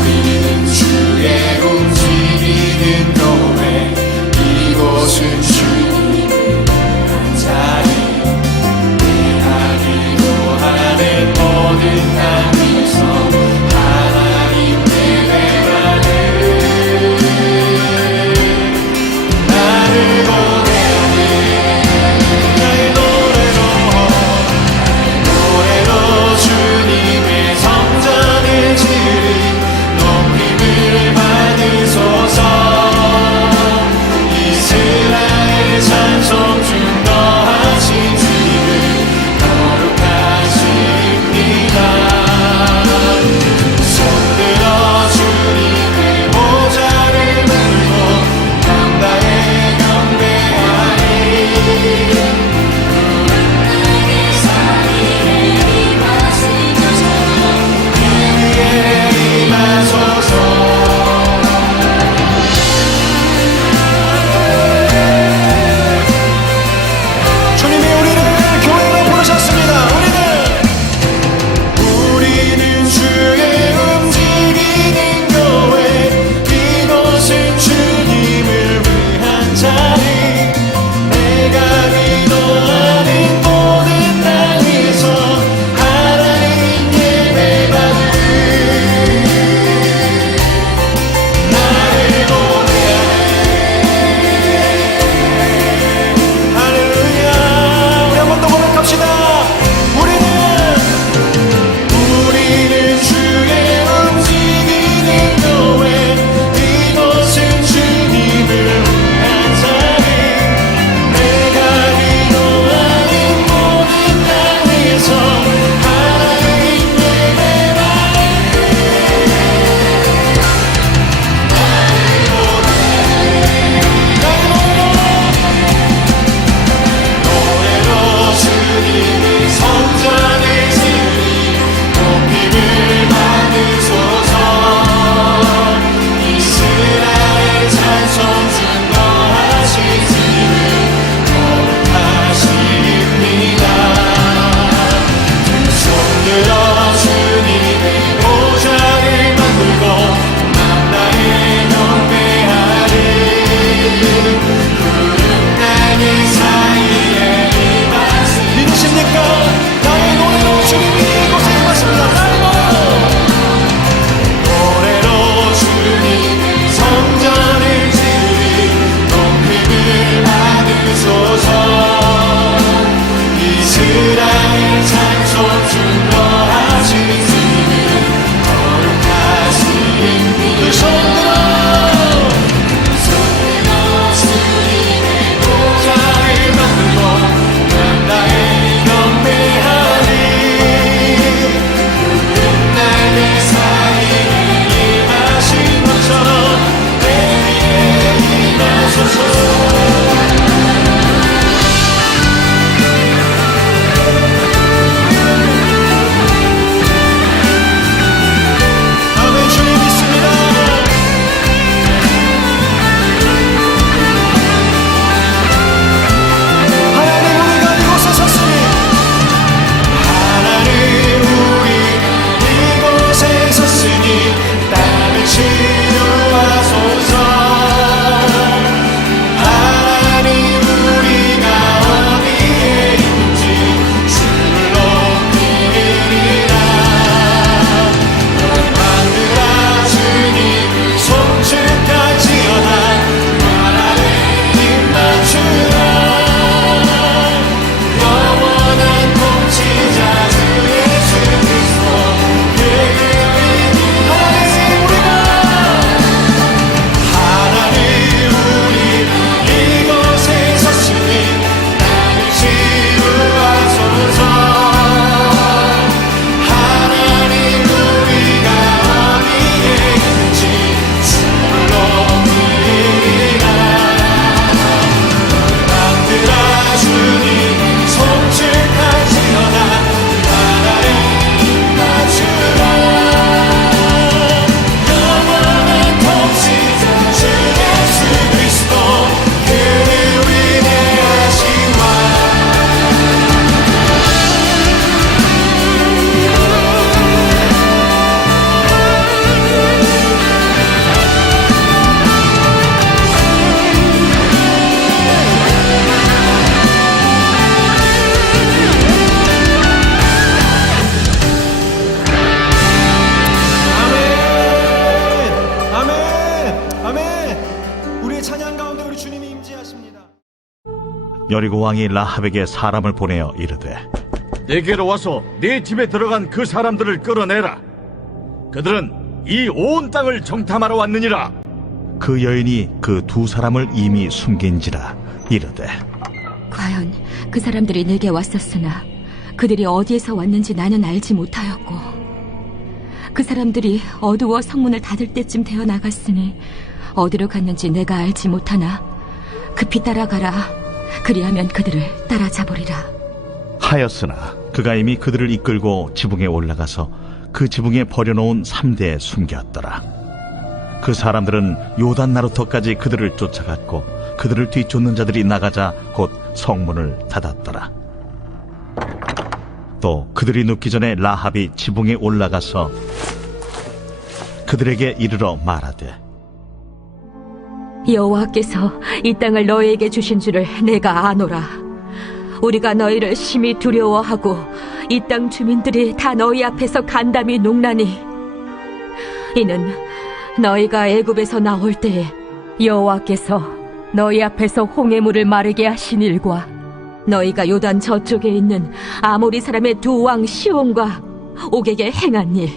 우리는 주의 움직이는 교회, 이곳은 주님의 자리, 하기도 하는 모든 땅에서 하나님 예배받는 나를 우리의 찬양 가운데 우리 주님이 임재하십니다. 여리고 왕이 라합에게 사람을 보내어 이르되 내게로 와서 내 집에 들어간 그 사람들을 끌어내라. 그들은 이 온 땅을 정탐하러 왔느니라. 그 여인이 그 두 사람을 이미 숨긴지라 이르되 과연 그 사람들이 내게 왔었으나 그들이 어디에서 왔는지 나는 알지 못하였고 그 사람들이 어두워 성문을 닫을 때쯤 되어 나갔으니 어디로 갔는지 내가 알지 못하나 급히 따라가라. 그리하면 그들을 따라잡으리라 하였으나 그가 이미 그들을 이끌고 지붕에 올라가서 그 지붕에 버려놓은 3대에 숨겼더라. 그 사람들은 요단 나루터까지 그들을 쫓아갔고 그들을 뒤쫓는 자들이 나가자 곧 성문을 닫았더라. 또 그들이 눕기 전에 라합이 지붕에 올라가서 그들에게 이르러 말하되 여호와께서 이 땅을 너희에게 주신 줄을 내가 아노라. 우리가 너희를 심히 두려워하고 이 땅 주민들이 다 너희 앞에서 간담이 농나니 이는 너희가 애굽에서 나올 때에 여호와께서 너희 앞에서 홍해물을 마르게 하신 일과 너희가 요단 저쪽에 있는 아모리 사람의 두 왕 시온과 옥에게 행한 일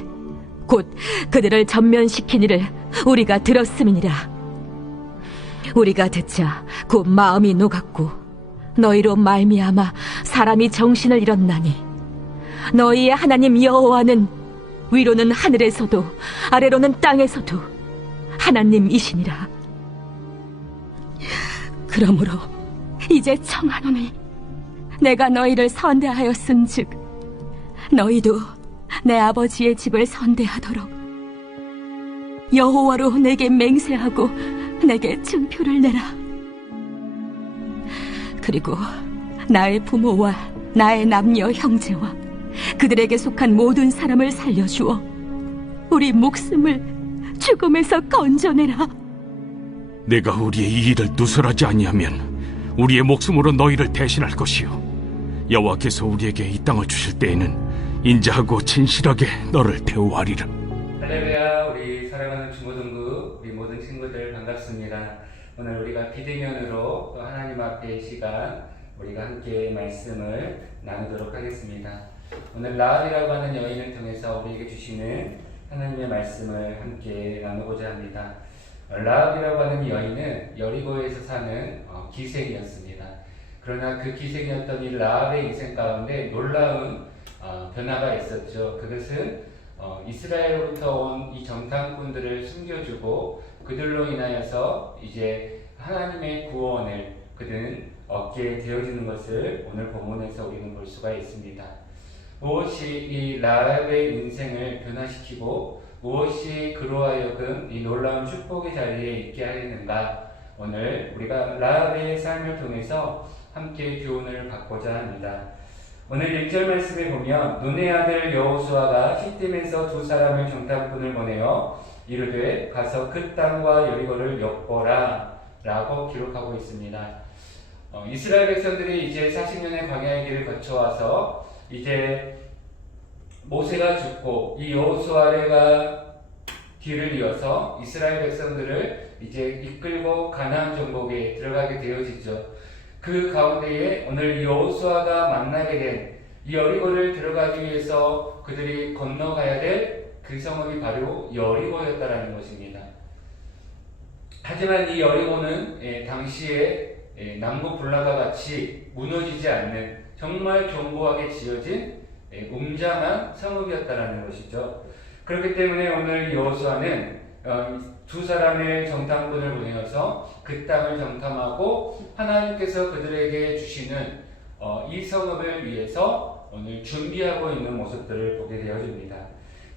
곧 그들을 전면시킨 일을 우리가 들었음이니라. 우리가 듣자 곧 마음이 녹았고 너희로 말미암아 사람이 정신을 잃었나니 너희의 하나님 여호와는 위로는 하늘에서도 아래로는 땅에서도 하나님이시니라. 그러므로 이제 청하노니 내가 너희를 선대하였은즉 너희도 내 아버지의 집을 선대하도록 여호와로 내게 맹세하고 내게 증표를 내라. 그리고 나의 부모와 나의 남녀 형제와 그들에게 속한 모든 사람을 살려주어 우리 목숨을 죽음에서 건져내라. 내가 우리의 이 일을 누설하지 아니하면 우리의 목숨으로 너희를 대신할 것이요 여호와께서 우리에게 이 땅을 주실 때에는 인자하고 진실하게 너를 대우하리라. 할렐루야. 우리 사랑하는 중고등부 우리 모든 친구들 반갑습니다. 오늘 우리가 비대면으로 또 하나님 앞에 시간 우리가 함께 말씀을 나누도록 하겠습니다. 오늘 라합이라고 하는 여인을 통해서 우리에게 주시는 하나님의 말씀을 함께 나누고자 합니다. 라합이라고 하는 여인은 여리고에서 사는 기생이었습니다. 그러나 그 기생이었던 이 라합의 인생 가운데 놀라운 변화가 있었죠. 그것은 이스라엘로부터 온 이 정탐꾼들을 숨겨주고 그들로 인하여서 이제 하나님의 구원을 그들은 얻게 되어지는 것을 오늘 본문에서 우리는 볼 수가 있습니다. 무엇이 이 라합의 인생을 변화시키고 무엇이 그로 하여금 이 놀라운 축복의 자리에 있게 하였는가, 오늘 우리가 라합의 삶을 통해서 함께 교훈을 받고자 합니다. 오늘 1절 말씀에 보면 눈의 아들 여호수아가 시딤에서 두 사람을 정탐꾼을 보내어 이르되 가서 그 땅과 여리고를 엿보라 라고 기록하고 있습니다. 이스라엘 백성들이 이제 40년의 광야의 길을 거쳐와서 이제 모세가 죽고 이 여호수아가 뒤를 이어서 이스라엘 백성들을 이제 이끌고 가나안 정복에 들어가게 되어지죠. 그 가운데에 오늘 여호수아가 만나게 된 이 여리고를 들어가기 위해서 그들이 건너가야 될 그 성읍이 바로 여리고였다라는 것입니다. 하지만 이 여리고는 당시에 남북 불라가 같이 무너지지 않는 정말 견고하게 지어진 웅장한 성읍이었다라는 것이죠. 그렇기 때문에 오늘 여호수아는 두 사람의 정탐꾼을 보내어서 그 땅을 정탐하고 하나님께서 그들에게 주시는 이 성읍을 위해서 오늘 준비하고 있는 모습들을 보게 되어집니다.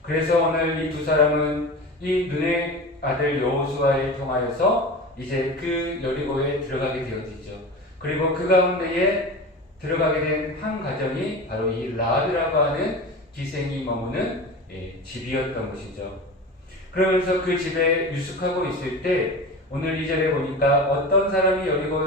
그래서 오늘 이 두 사람은 이 눈의 아들 여호수아를 통하여서 이제 그 여리고에 들어가게 되어지죠. 그리고 그 가운데에 들어가게 된 한 가정이 바로 이 라합이라고 하는 기생이 머무는 집이었던 것이죠. 그러면서 그 집에 유숙하고 있을 때 오늘 2절에 보니까 어떤 사람이 여리고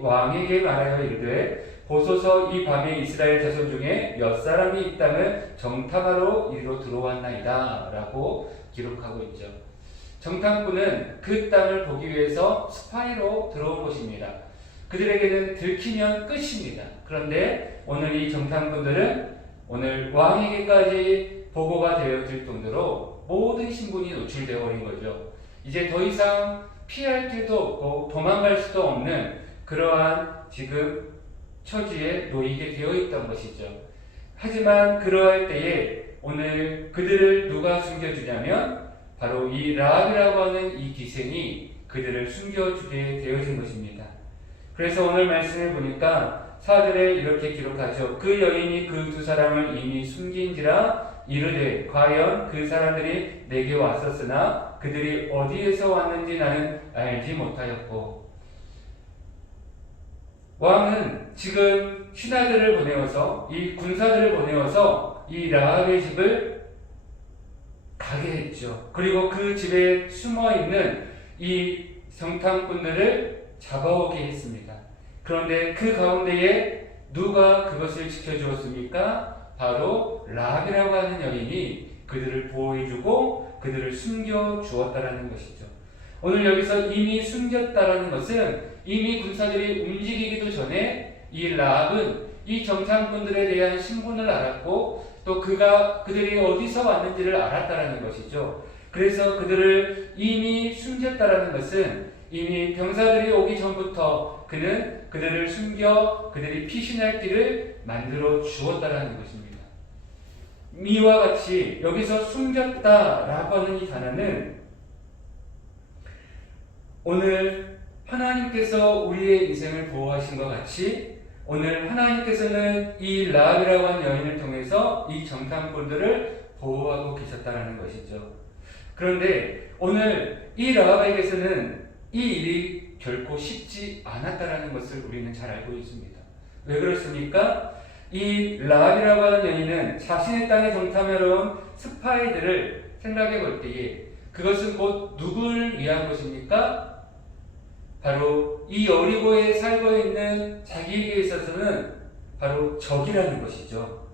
왕에게 말하여 이르되 보소서 이 밤에 이스라엘 자손 중에 몇 사람이 이 땅을 정탐하러 이리로 들어왔나이다 라고 기록하고 있죠. 정탐꾼은 그 땅을 보기 위해서 스파이로 들어온 것입니다. 그들에게는 들키면 끝입니다. 그런데 오늘 이 정탐꾼들은 오늘 왕에게까지 보고가 되어질 정도로 모든 신분이 노출되어 버린 거죠. 이제 더 이상 피할 길도 없고 도망갈 수도 없는 그러한 지금 처지에 놓이게 되어 있던 것이죠. 하지만 그러할 때에 오늘 그들을 누가 숨겨주냐면 바로 이 라합이라고 하는 이 기생이 그들을 숨겨주게 되어진 것입니다. 그래서 오늘 말씀을 보니까 4절에 이렇게 기록하죠. 그 여인이 그 두 사람을 이미 숨긴지라 이르되 과연 그 사람들이 내게 왔었으나 그들이 어디에서 왔는지 나는 알지 못하였고. 왕은 지금 신하들을 보내어서 이 군사들을 보내어서 이 라합의 집을 가게 했죠. 그리고 그 집에 숨어있는 이 정탐꾼들을 잡아오게 했습니다. 그런데 그 가운데에 누가 그것을 지켜주었습니까? 바로 라합이라고 하는 여인이 그들을 보호해주고 그들을 숨겨주었다라는 것이죠. 오늘 여기서 이미 숨겼다라는 것은 이미 군사들이 움직이기도 전에 이 라합은 이 정탐꾼들에 대한 신분을 알았고 또 그들이 어디서 왔는지를 알았다라는 것이죠. 그래서 그들을 이미 숨겼다라는 것은 이미 병사들이 오기 전부터 그는 그들을 숨겨 그들이 피신할 길을 만들어 주었다라는 것입니다. 이와 같이 여기서 숨겼다라고 하는 이 단어는 오늘 하나님께서 우리의 인생을 보호하신 것 같이 오늘 하나님께서는 이 라합이라고 하는 여인을 통해서 이 정탐꾼들을 보호하고 계셨다는 것이죠. 그런데 오늘 이 라합에게서는 이 일이 결코 쉽지 않았다는 것을 우리는 잘 알고 있습니다. 왜 그렇습니까? 이 라합이라고 하는 여인은 자신의 땅에 정탐하러 온 스파이들을 생각해 볼 때에 그것은 곧 누굴 위한 것입니까? 바로 이 여리고에 살고 있는 자기에게 있어서는 바로 적이라는 것이죠.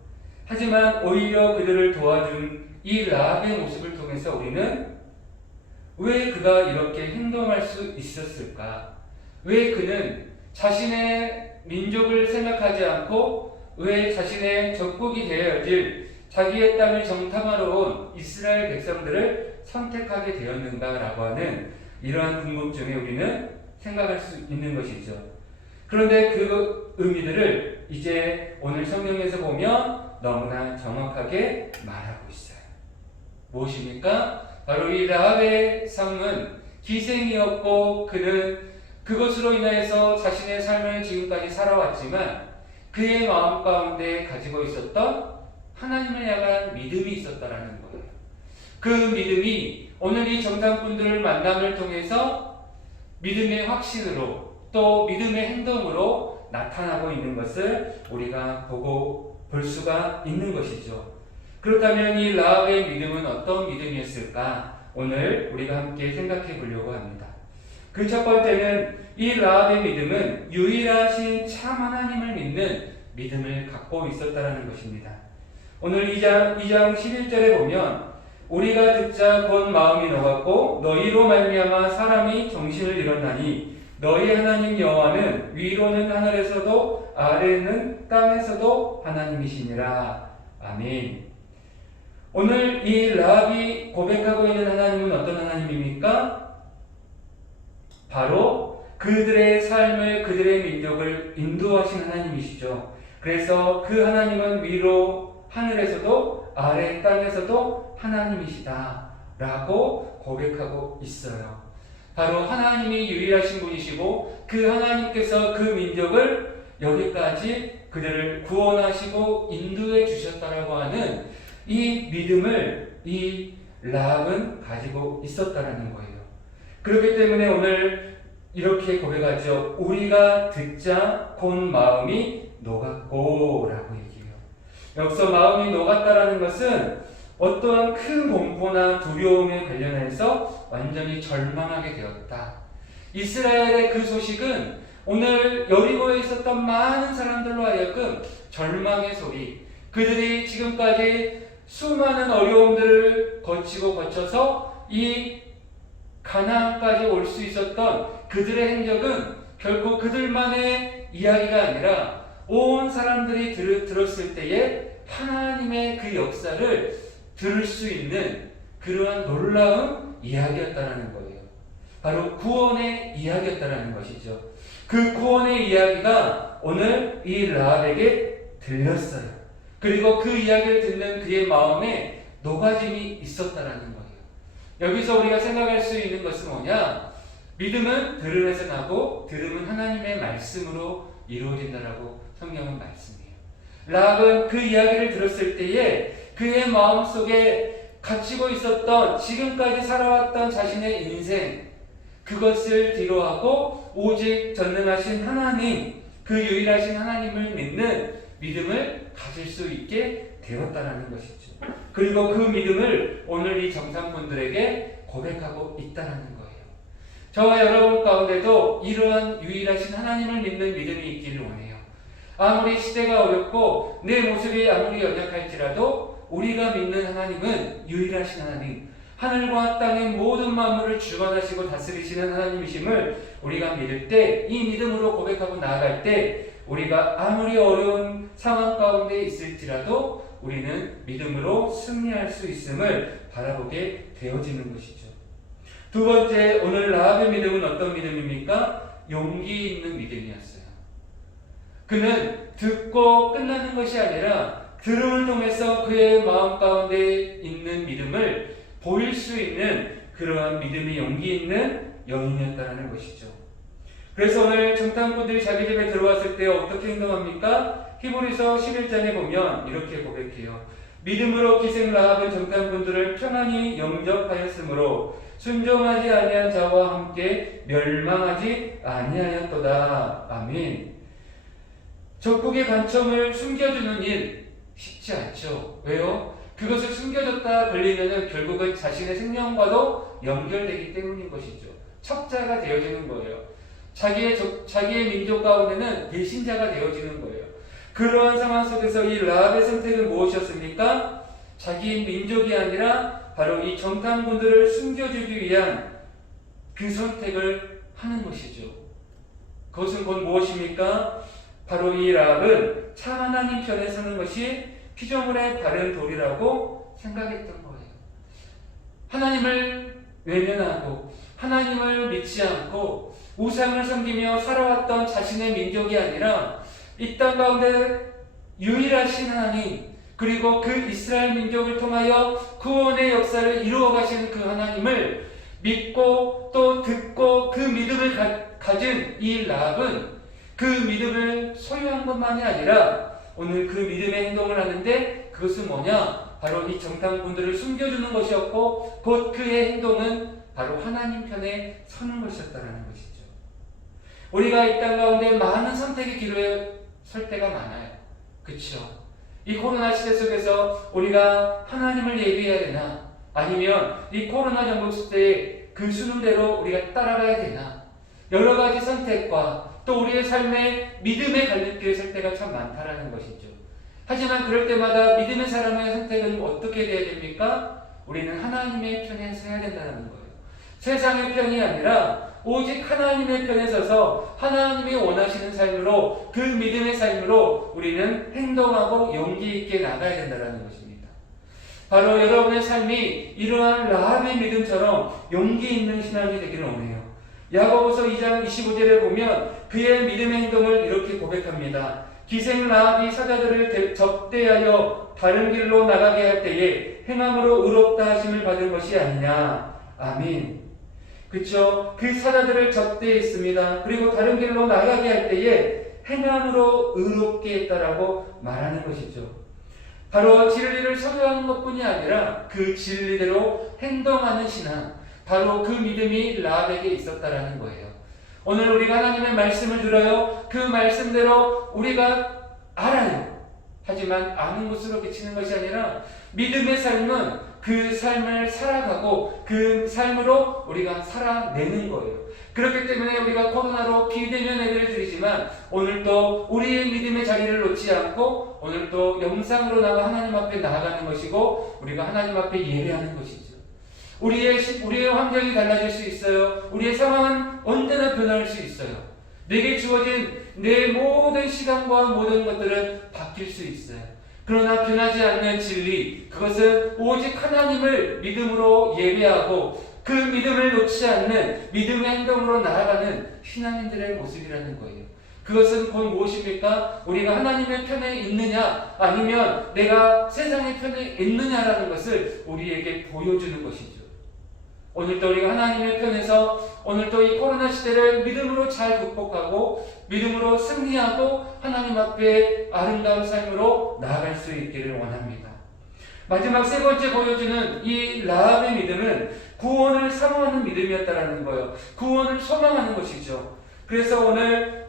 하지만 오히려 그들을 도와준 이 라합의 모습을 통해서 우리는 왜 그가 이렇게 행동할 수 있었을까? 왜 그는 자신의 민족을 생각하지 않고 왜 자신의 적국이 되어질 자기의 땅을 정탐하러 온 이스라엘 백성들을 선택하게 되었는가라고 하는 이러한 궁금증에 우리는 생각할 수 있는 것이죠. 그런데 그 의미들을 이제 오늘 성경에서 보면 너무나 정확하게 말하고 있어요. 무엇입니까? 바로 이 라합의 삶은 기생이었고 그는 그것으로 인하여서 자신의 삶을 지금까지 살아왔지만 그의 마음 가운데 가지고 있었던 하나님을 향한 믿음이 있었다라는 거예요. 그 믿음이 오늘 이 정탐꾼들을 만남을 통해서 믿음의 확신으로 또 믿음의 행동으로 나타나고 있는 것을 우리가 볼 수가 있는 것이죠. 그렇다면 이 라합의 믿음은 어떤 믿음이었을까? 오늘 우리가 함께 생각해 보려고 합니다. 그 첫 번째는 이 라합의 믿음은 유일하신 참 하나님을 믿는 믿음을 갖고 있었다는 것입니다. 오늘 2장 11절에 보면 우리가 듣자 곧 마음이 녹았고 너희로 말미암아 사람이 정신을 잃었나니 너희 하나님 여호와는 위로는 하늘에서도 아래는 땅에서도 하나님이시니라. 아멘. 오늘 이 라합이 고백하고 있는 하나님은 어떤 하나님입니까? 바로 그들의 삶을 그들의 민족을 인도하신 하나님이시죠. 그래서 그 하나님은 위로 하늘에서도 아래 땅에서도 하나님이시다 라고 고백하고 있어요. 바로 하나님이 유일하신 분이시고 그 하나님께서 그 민족을 여기까지 그들을 구원하시고 인도해 주셨다라고 하는 이 믿음을 이 라합은 가지고 있었다라는 거예요. 그렇기 때문에 오늘 이렇게 고백하죠. 우리가 듣자 곧 마음이 녹았고 라고 얘기해요. 여기서 마음이 녹았다라는 것은 어떠한 큰 공포나 두려움에 관련해서 완전히 절망하게 되었다. 이스라엘의 그 소식은 오늘 여리고에 있었던 많은 사람들로 하여금 절망의 소리, 그들이 지금까지 수많은 어려움들을 거쳐서 이 가나안까지 올 수 있었던 그들의 행적은 결코 그들만의 이야기가 아니라 온 사람들이 들었을 때에 하나님의 그 역사를 들을 수 있는 그러한 놀라운 이야기였다라는 거예요. 바로 구원의 이야기였다라는 것이죠. 그 구원의 이야기가 오늘 이 라합에게 들렸어요. 그리고 그 이야기를 듣는 그의 마음에 녹아짐이 있었다라는 거예요. 여기서 우리가 생각할 수 있는 것은 뭐냐? 믿음은 들음에서 나고 들음은 하나님의 말씀으로 이루어진다라고 성경은 말씀해요. 라합은 그 이야기를 들었을 때에 그의 마음속에 갇히고 있었던 지금까지 살아왔던 자신의 인생, 그것을 뒤로하고 오직 전능하신 하나님, 그 유일하신 하나님을 믿는 믿음을 가질 수 있게 되었다는 것이죠. 그리고 그 믿음을 오늘 이 정탐꾼들에게 고백하고 있다는 거예요. 저와 여러분 가운데도 이러한 유일하신 하나님을 믿는 믿음이 있기를 원해요. 아무리 시대가 어렵고 내 모습이 아무리 연약할지라도 우리가 믿는 하나님은 유일하신 하나님, 하늘과 땅의 모든 만물을 주관하시고 다스리시는 하나님이심을 우리가 믿을 때, 이 믿음으로 고백하고 나아갈 때 우리가 아무리 어려운 상황 가운데 있을지라도 우리는 믿음으로 승리할 수 있음을 바라보게 되어지는 것이죠. 두 번째, 오늘 라합의 믿음은 어떤 믿음입니까? 용기 있는 믿음이었어요. 그는 듣고 끝나는 것이 아니라 들음을 통해서 그의 마음 가운데 있는 믿음을 보일 수 있는 그러한 믿음이 용기 있는 여인이었다는 것이죠. 그래서 오늘 정탐꾼들이 자기 집에 들어왔을 때 어떻게 행동합니까? 히브리서 11장에 보면 이렇게 고백해요. 믿음으로 기생 라합은 정탐꾼들을 편안히 영접하였으므로 순종하지 아니한 자와 함께 멸망하지 아니하였도다. 아멘. 적국의 간청을 숨겨주는 일 쉽지 않죠. 왜요? 그것을 숨겨줬다 걸리면은 결국은 자신의 생명과도 연결되기 때문인 것이죠. 척자가 되어지는 거예요. 자기의 민족 가운데는 배신자가 되어지는 거예요. 그러한 상황 속에서 이 라합의 선택은 무엇이었습니까? 자기 민족이 아니라 바로 이 정탐꾼들을 숨겨주기 위한 그 선택을 하는 것이죠. 그것은 곧 무엇입니까? 바로 이 라합은 참 하나님 편에 서는 것이 피조물의 바른 도리라고 생각했던 거예요. 하나님을 외면하고 하나님을 믿지 않고 우상을 섬기며 살아왔던 자신의 민족이 아니라 이 땅 가운데 유일하신 하나님, 그리고 그 이스라엘 민족을 통하여 구원의 역사를 이루어 가시는 그 하나님을 믿고 또 듣고 그 믿음을 가진 이 라합은 그 믿음을 소유한 것만이 아니라 오늘 그 믿음의 행동을 하는데 그것은 뭐냐? 바로 이 정탐꾼들을 숨겨주는 것이었고 곧 그의 행동은 바로 하나님 편에 서는 것이었다는 것이죠. 우리가 이 땅 가운데 많은 선택의 기로에 설 때가 많아요. 그렇죠? 이 코로나 시대 속에서 우리가 하나님을 예비해야 되나? 아니면 이 코로나 정부 시대에 그 수능대로 우리가 따라가야 되나? 여러 가지 선택과 또 우리의 삶에 믿음의 갈림길에 설 때가 참 많다라는 것이죠. 하지만 그럴 때마다 믿음의 사람의 선택은 어떻게 돼야 됩니까? 우리는 하나님의 편에 서야 된다는 거예요. 세상의 편이 아니라 오직 하나님의 편에 서서 하나님이 원하시는 삶으로, 그 믿음의 삶으로 우리는 행동하고 용기 있게 나가야 된다는 것입니다. 바로 여러분의 삶이 이러한 라합의 믿음처럼 용기 있는 신앙이 되기를 원해요. 야고보서 2장 25절에 보면 그의 믿음의 행동을 이렇게 고백합니다. 기생 라합이 사자들을 접대하여 다른 길로 나가게 할 때에 행함으로 의롭다 하심을 받은 것이 아니냐. 아멘. 그렇죠? 그 사자들을 접대했습니다. 그리고 다른 길로 나가게 할 때에 행함으로 의롭게 했다라고 말하는 것이죠. 바로 진리를 소유하는 것뿐이 아니라 그 진리대로 행동하는 신앙, 바로 그 믿음이 라합에게 있었다라는 거예요. 오늘 우리가 하나님의 말씀을 들어요. 그 말씀대로 우리가 알아요. 하지만 아는 것으로 그치는 것이 아니라 믿음의 삶은 그 삶을 살아가고 그 삶으로 우리가 살아내는 거예요. 그렇기 때문에 우리가 코로나로 비대면 예배를 드리지만 오늘도 우리의 믿음의 자리를 놓지 않고 오늘도 영상으로 나가 하나님 앞에 나아가는 것이고 우리가 하나님 앞에 예배하는 것이죠. 우리의 환경이 달라질 수 있어요. 우리의 상황은 언제나 변할 수 있어요. 내게 주어진 내 모든 시간과 모든 것들은 바뀔 수 있어요. 그러나 변하지 않는 진리, 그것은 오직 하나님을 믿음으로 예배하고 그 믿음을 놓지 않는 믿음의 행동으로 나아가는 신앙인들의 모습이라는 거예요. 그것은 곧 무엇입니까? 우리가 하나님의 편에 있느냐 아니면 내가 세상의 편에 있느냐라는 것을 우리에게 보여주는 것이죠. 오늘도 우리가 하나님의 편에서 오늘도 이 코로나 시대를 믿음으로 잘 극복하고 믿음으로 승리하고 하나님 앞에 아름다운 삶으로 나아갈 수 있기를 원합니다. 마지막 세 번째 보여주는 이 라합의 믿음은 구원을 사모하는 믿음이었다라는 거예요. 구원을 소망하는 것이죠. 그래서 오늘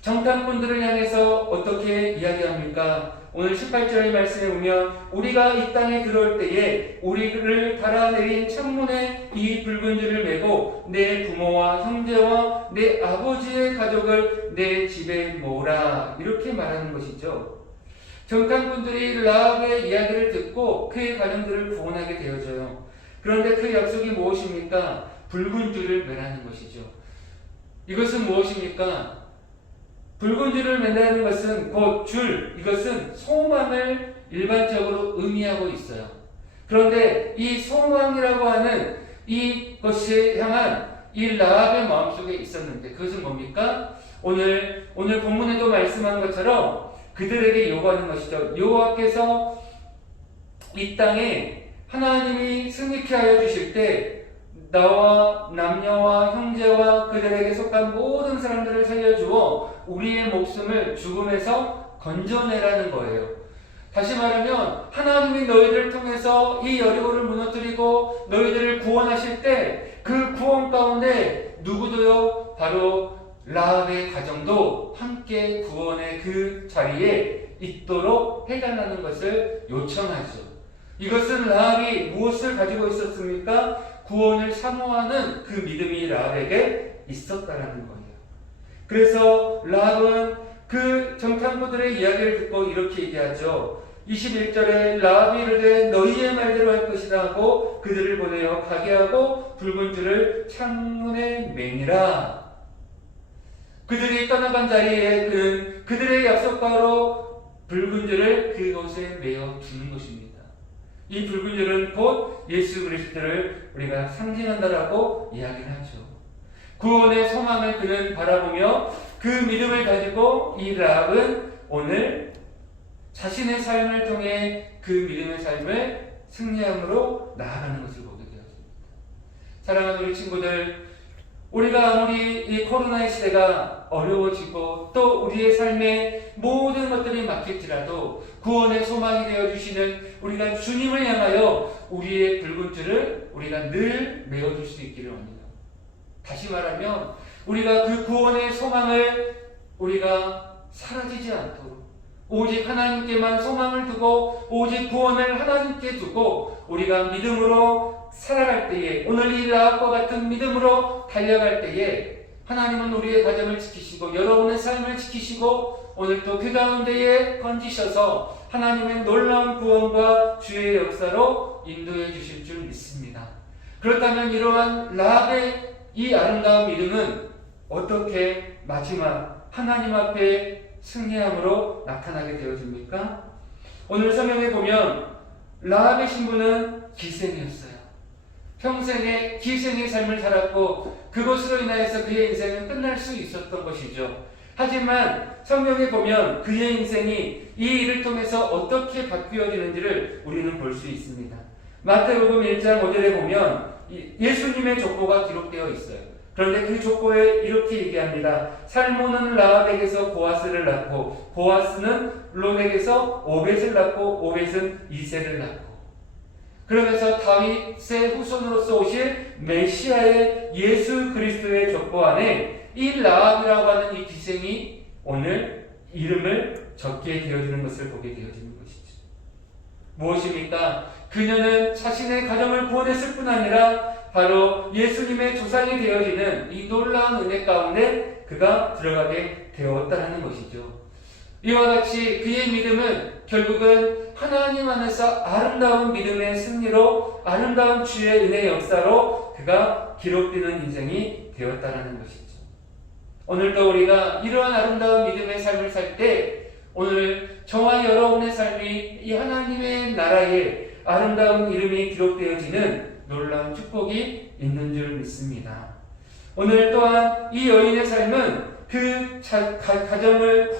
정탐꾼들을 향해서 어떻게 이야기합니까? 오늘 18절의 말씀에 보면 우리가 이 땅에 들어올 때에 우리를 달아내린 창문에 이 붉은 줄을 메고 내 부모와 형제와 내 아버지의 가족을 내 집에 모으라, 이렇게 말하는 것이죠. 정탐꾼들이 라합의 이야기를 듣고 그의 가정들을 구원하게 되어져요. 그런데 그 약속이 무엇입니까? 붉은 줄을 매라는 것이죠. 이것은 무엇입니까? 붉은 줄을 맨다는 것은 곧 줄, 이것은 소망을 일반적으로 의미하고 있어요. 그런데 이 소망이라고 하는 이것에 향한 이 라합의 마음속에 있었는데 그것은 뭡니까? 오늘 본문에도 말씀한 것처럼 그들에게 요구하는 것이죠. 여호와께서 이 땅에 하나님이 승리케 하여 주실 때 나와 남녀와 형제와 그들에게 속한 모든 사람들을 살려주어 우리의 목숨을 죽음에서 건져내라는 거예요. 다시 말하면 하나님이 너희를 통해서 이 여리고를 무너뜨리고 너희들을 구원하실 때 그 구원 가운데 누구도요, 바로 라합의 가정도 함께 구원의 그 자리에 있도록 해달라는 것을 요청하죠. 이것은 라합이 무엇을 가지고 있었습니까? 구원을 사모하는 그 믿음이 라합에게 있었다라는 거예요. 그래서 라합은 그 정탐꾼들의 이야기를 듣고 이렇게 얘기하죠. 21절에 라합이 이르되 너희의 말대로 할 것이다 하고 그들을 보내어 가게 하고 붉은 줄을 창문에 매니라. 그들이 떠나간 자리에 그는 그들의 약속과로 붉은 줄을 그곳에 매어 두는 것입니다. 이 붉은 줄은 곧 예수 그리스도를 우리가 상징한다라고 이야기를 하죠. 구원의 소망을 그는 바라보며 그 믿음을 가지고 이 라합은 오늘 자신의 삶을 통해 그 믿음의 삶을 승리함으로 나아가는 것을 보게 되었습니다. 사랑하는 우리 친구들, 우리가 아무리 이 코로나의 시대가 어려워지고 또 우리의 삶에 모든 것들이 막힐지라도 구원의 소망이 되어주시는 우리가 주님을 향하여 우리의 붉은 줄을 우리가 늘 메워줄 수 있기를 원합니다. 다시 말하면 우리가 그 구원의 소망을 우리가 사라지지 않도록 오직 하나님께만 소망을 두고 오직 구원을 하나님께 두고 우리가 믿음으로 살아갈 때에 오늘 이 라합과 같은 믿음으로 달려갈 때에 하나님은 우리의 가정을 지키시고 여러분의 삶을 지키시고 오늘도 그 가운데에 건지셔서 하나님의 놀라운 구원과 주의 역사로 인도해 주실 줄 믿습니다. 그렇다면 이러한 라합의 이 아름다운 믿음은 어떻게 마지막 하나님 앞에 승리함으로 나타나게 되어집니까? 오늘 성경에 보면 라합의 신부는 기생이었어요. 평생에 기생의 삶을 살았고 그것으로 인하여서 그의 인생은 끝날 수 있었던 것이죠. 하지만 성경에 보면 그의 인생이 이 일을 통해서 어떻게 바뀌어지는지를 우리는 볼 수 있습니다. 마태복음 1장 5절에 보면 예수님의 족보가 기록되어 있어요. 그런데 그 족보에 이렇게 얘기합니다. 살몬은 라합에게서 보아스를 낳고 보아스는 롯에게서 오벳을 낳고 오벳은 이새를 낳고 그러면서 다윗의 후손으로서 오실 메시아의 예수 그리스도의 족보 안에 이 라합이라고 하는 이 기생이 오늘 이름을 적게 되어지는 것을 보게 되어지는 것이죠. 무엇입니까? 그녀는 자신의 가정을 구원했을 뿐 아니라 바로 예수님의 조상이 되어지는 이 놀라운 은혜 가운데 그가 들어가게 되었다는 것이죠. 이와 같이 그의 믿음은 결국은 하나님 안에서 아름다운 믿음의 승리로, 아름다운 주의 은혜의 역사로 그가 기록되는 인생이 되었다라는 것이죠. 오늘도 우리가 이러한 아름다운 믿음의 삶을 살 때, 오늘 저와 여러분의 삶이 이 하나님의 나라에 아름다운 이름이 기록되어지는 놀라운 축복이 있는 줄 믿습니다. 오늘 또한 이 여인의 삶은 그 가정을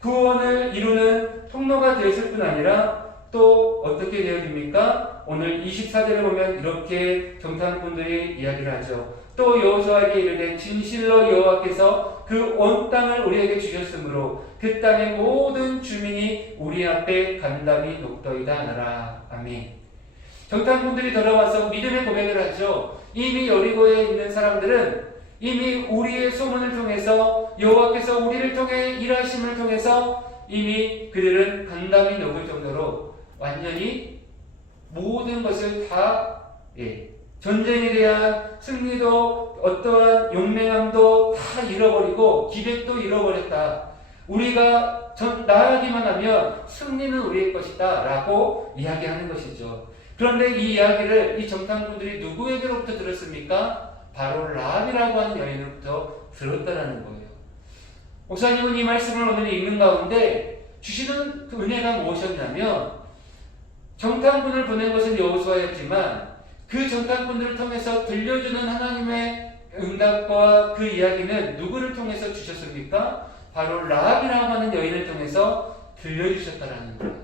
구원을 이루는 통로가 되었을 뿐 아니라 또 어떻게 되어집니까? 오늘 24절에 보면 이렇게 정탐꾼들이 이야기를 하죠. 또 여호수아에게 이르되 진실로 여호와께서 그 온 땅을 우리에게 주셨으므로 그 땅의 모든 주민이 우리 앞에 간담이 높더이다 하노라. 아멘. 정탐꾼들이 돌아와서 믿음의 고백을 하죠. 이미 여리고에 있는 사람들은 이미 우리의 소문을 통해서, 여호와께서 우리를 통해 일하심을 통해서 이미 그들은 간담이 녹을 정도로 완전히 모든 것을 다 전쟁에 대한 승리도 어떠한 용맹함도 다 잃어버리고 기백도 잃어버렸다. 우리가 나아가기만 하면 승리는 우리의 것이다 라고 이야기하는 것이죠. 그런데 이 이야기를 이 정탐꾼들이 누구에게로부터 들었습니까? 바로 라합이라고 하는 여인으로부터 들었다라는 거예요. 목사님은 이 말씀을 오늘 읽는 가운데 주시는 그 은혜가 무엇이었냐면, 정탐꾼을 보낸 것은 여호수아였지만 그 정탐꾼들을 통해서 들려주는 하나님의 응답과 그 이야기는 누구를 통해서 주셨습니까? 바로 라합이라고 하는 여인을 통해서 들려주셨다라는 거예요.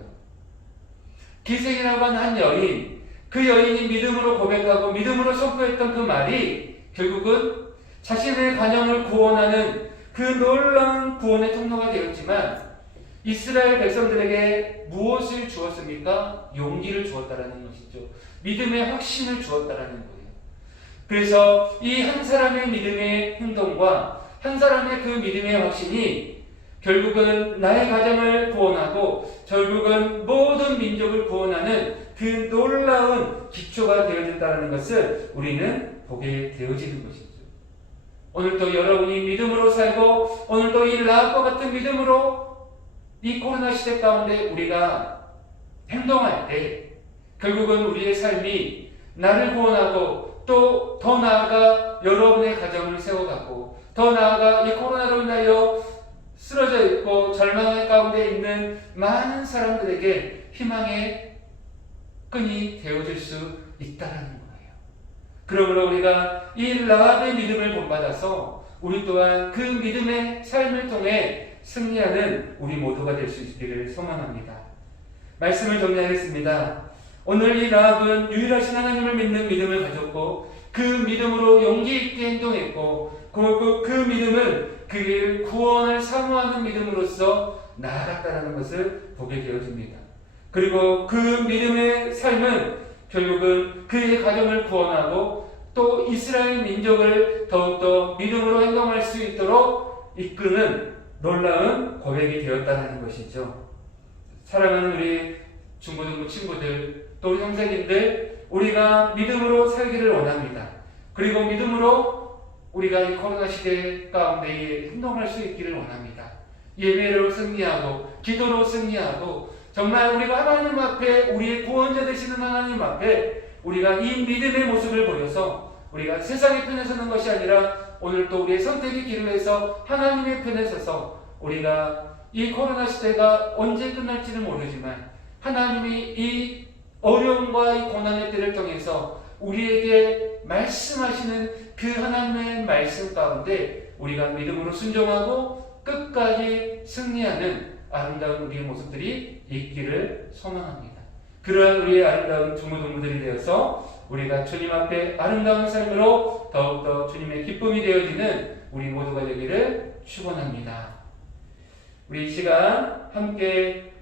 기생이라고 하는 한 여인, 그 여인이 믿음으로 고백하고 믿음으로 선포했던 그 말이 결국은 자신의 가정을 구원하는 그 놀라운 구원의 통로가 되었지만 이스라엘 백성들에게 무엇을 주었습니까? 용기를 주었다라는 것이죠. 믿음의 확신을 주었다라는 거예요. 그래서 이 한 사람의 믿음의 행동과 한 사람의 그 믿음의 확신이 결국은 나의 가정을 구원하고 결국은 모든 민족을 구원하는 그 놀라운 기초가 되어졌다는 것을 우리는 보게 되어지는 것이죠. 오늘도 여러분이 믿음으로 살고 오늘도 이 라합과 같은 믿음으로 이 코로나 시대 가운데 우리가 행동할 때 결국은 우리의 삶이 나를 구원하고 또 더 나아가 여러분의 가정을 세워가고 더 나아가 이 코로나로 인하여 쓰러져 있고 절망의 가운데 있는 많은 사람들에게 희망의 끈이 되어줄 수 있다는 거예요. 그러므로 우리가 이 라합의 믿음을 본받아서 우리 또한 그 믿음의 삶을 통해 승리하는 우리 모두가 될 수 있기를 소망합니다. 말씀을 정리하겠습니다. 오늘 이 라합은 유일하신 하나님을 믿는 믿음을 가졌고 그 믿음으로 용기 있게 행동했고 그 믿음은 그의 구원을 사모하는 믿음으로써 나아갔다는 것을 보게 되어집니다. 그리고 그 믿음의 삶은 결국은 그의 가정을 구원하고 또 이스라엘 민족을 더욱더 믿음으로 행동할 수 있도록 이끄는 놀라운 고백이 되었다는 것이죠. 사랑하는 우리 중고등부 친구들, 또 우리 형제님들, 우리가 믿음으로 살기를 원합니다. 그리고 믿음으로 우리가 이 코로나 시대 가운데 행동할 수 있기를 원합니다. 예배로 승리하고 기도로 승리하고 정말 우리가 하나님 앞에 우리의 구원자 되시는 하나님 앞에 우리가 이 믿음의 모습을 보여서 우리가 세상의 편에 서는 것이 아니라 오늘 또 우리의 선택의 길을 해서 하나님의 편에 서서 우리가 이 코로나 시대가 언제 끝날지는 모르지만 하나님이 이 어려움과 이 고난의 때를 통해서 우리에게 말씀하시는 그 하나님의 말씀 가운데 우리가 믿음으로 순종하고 끝까지 승리하는 아름다운 우리의 모습들이 있기를 소망합니다. 그러한 우리의 아름다운 중고등부들이 되어서 우리가 주님 앞에 아름다운 삶으로 더욱더 주님의 기쁨이 되어지는 우리 모두가 되기를 축원합니다. 우리 이 시간 함께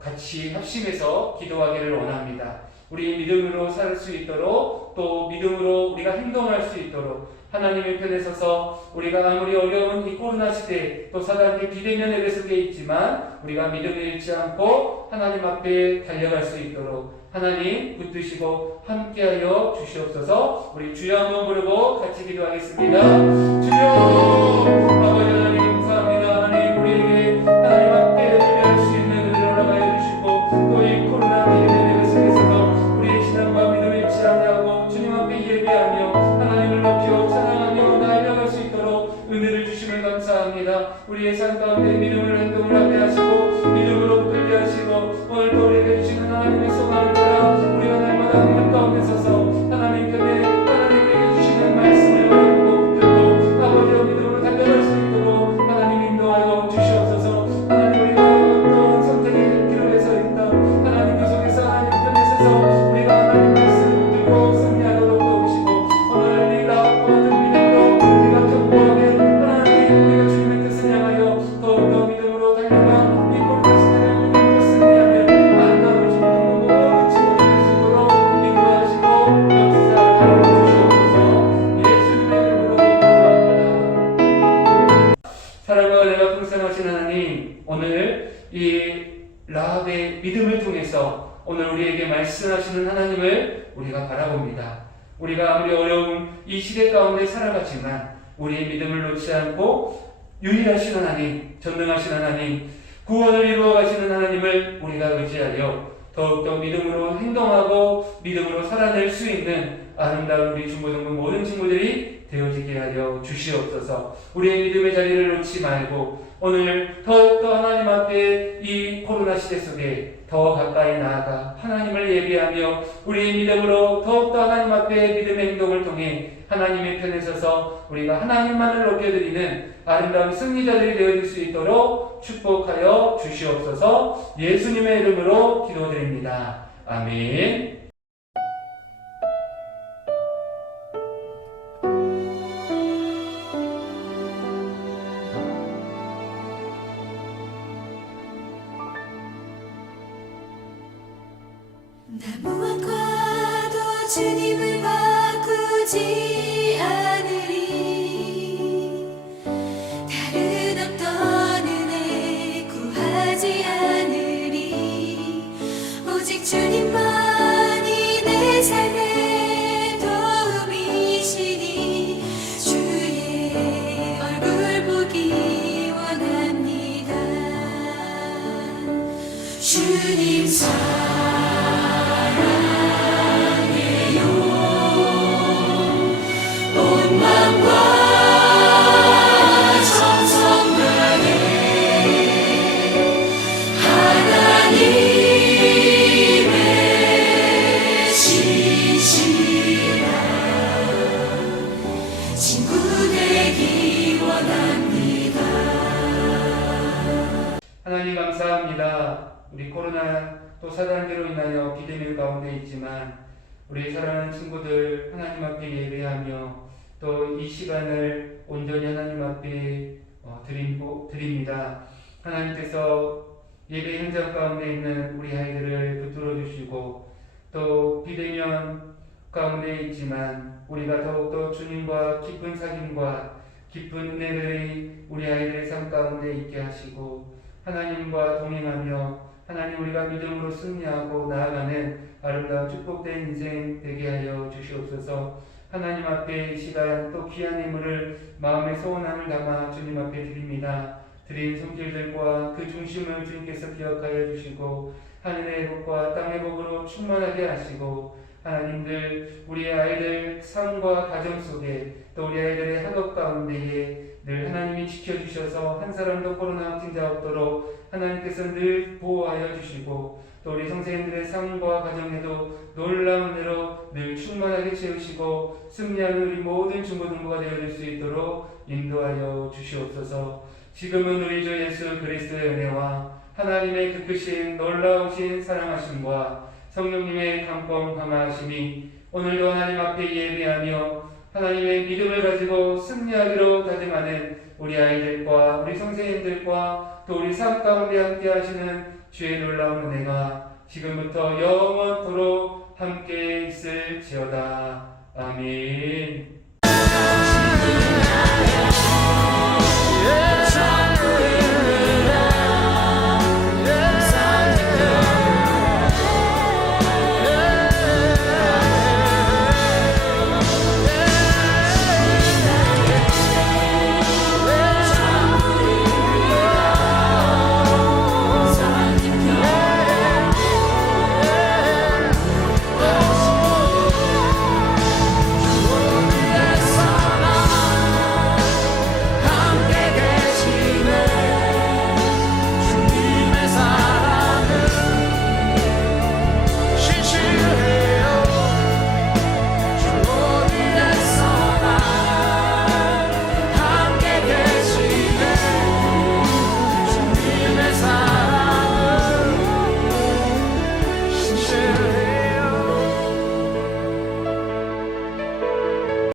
같이 합심해서 기도하기를 원합니다. 우리 믿음으로 살 수 있도록 또 믿음으로 우리가 행동할 수 있도록 하나님의 편에 서서 우리가 아무리 어려운 이 코로나 시대 또 사단의 비대면에 속에 있지만 우리가 믿음을 잃지 않고 하나님 앞에 달려갈 수 있도록 하나님 붙드시고 함께하여 주시옵소서. 우리 주여 한번 부르고 같이 기도하겠습니다. 주여 아버지 하나님 감사합니다. 하나님 우리에게 축복합니다. 우리의 삶 가운데 믿음을 행동을 하게 하시고 믿음으로 붙들게 하시고 오늘도 우리에게 주시는 하나님의 소망을 따라 우리가 날마다 믿음 가운데 서서 하나님 편에 하나님에게 주시는 말씀을 바라보고 붙들고 아버지의 믿음으로 달려갈 수 있도록 하나님 인도하여 주시옵소서. 하나님 우리가 어떤 선택의 길을 해서 있다 하나님 그 속에서 하나님 편에 서서 우리가 하나님 말씀을 붙들고 승리하도록 도우시고 오늘 우리가 모든 믿음으로 우리가 견고하게 하나님 우리가 주님의 뜻을 향하여 더욱더 믿음으로 달려가 이 코로나 시대를 믿음으로 승리하며 아름다움을 주는 모든 친구들 될 수 있도록 인도하시고 역사하여 주시옵소서. 예수님의 이름으로 기도합니다. 사랑과 은혜가 풍성하신 하나님, 오늘 이 라합의 믿음을 통해서 오늘 우리에게 말씀하시는 하나님을 우리가 바라봅니다. 우리가 아무리 어려운 이 시대 가운데 살아가지만 우리의 믿음을 놓지 않고 유일하신 하나님, 전능하신 하나님, 구원을 이루어 가시는 하나님을 우리가 의지하여 더욱더 믿음으로 행동하고 믿음으로 살아낼 수 있는 아름다운 우리 중고등부 모든 친구들이 되어지게 하여 주시옵소서. 우리의 믿음의 자리를 놓지 말고 오늘 더욱더 하나님 앞에 이 코로나 시대 속에 더 가까이 나아가 하나님을 예비하며 우리의 믿음으로 더욱더 하나님 앞에 믿음의 행동을 통해 하나님의 편에 서서 우리가 하나님만을 높여드리는 아름다운 승리자들이 되어질 수 있도록 축복하여 주시옵소서. 예수님의 이름으로 기도드립니다. 아멘. 나 무엇과도 주님을 바꾸지 않으리. 다른 어떤 은혜 구하지 않으리. 오직 주님만이 내 삶의 도움이시니 주의 얼굴 보기 원합니다. 주님 친구 되기 원합니다. 하나님 감사합니다. 우리 코로나 또 사단계로 인하여 비대면 가운데 있지만 우리 사랑하는 친구들 하나님 앞에 예배하며 또 이 시간을 온전히 하나님 앞에 드립니다. 하나님께서 예배 현장 가운데 있는 우리 아이들을 붙들어 주시고 또 비대면 가운데 있지만 우리가 더욱더 주님과 깊은 사귐과 깊은 은혜들이 우리 아이들의 삶 가운데 있게 하시고 하나님과 동행하며 하나님 우리가 믿음으로 승리하고 나아가는 아름다운 축복된 인생 되게 하여 주시옵소서. 하나님 앞에 이 시간 또 귀한 예물을 마음의 소원함을 담아 주님 앞에 드립니다. 드린 손길들과 그 중심을 주님께서 기억하여 주시고 하늘의 복과 땅의 복으로 충만하게 하시고 하나님들 우리의 아이들 삶과 가정 속에 또 우리 아이들의 학업 가운데에 늘 하나님이 지켜주셔서 한 사람도 코로나 확진자 없도록 하나님께서 늘 보호하여 주시고 또 우리 선생님들의 삶과 가정에도 놀라운 은혜로 늘 충만하게 채우시고 승리하는 우리 모든 중고등부가 되어질 수 있도록 인도하여 주시옵소서. 지금은 우리 주 예수 그리스도의 은혜와 하나님의 그 크신 놀라우신 사랑하심과 성령님의 강권 강하심이 오늘도 하나님 앞에 예배하며 하나님의 믿음을 가지고 승리하기로 다짐하는 우리 아이들과 우리 선생님들과 또 우리 삶 가운데 함께 하시는 주의 놀라운 은혜가 지금부터 영원토록 함께 있을지어다. 아멘.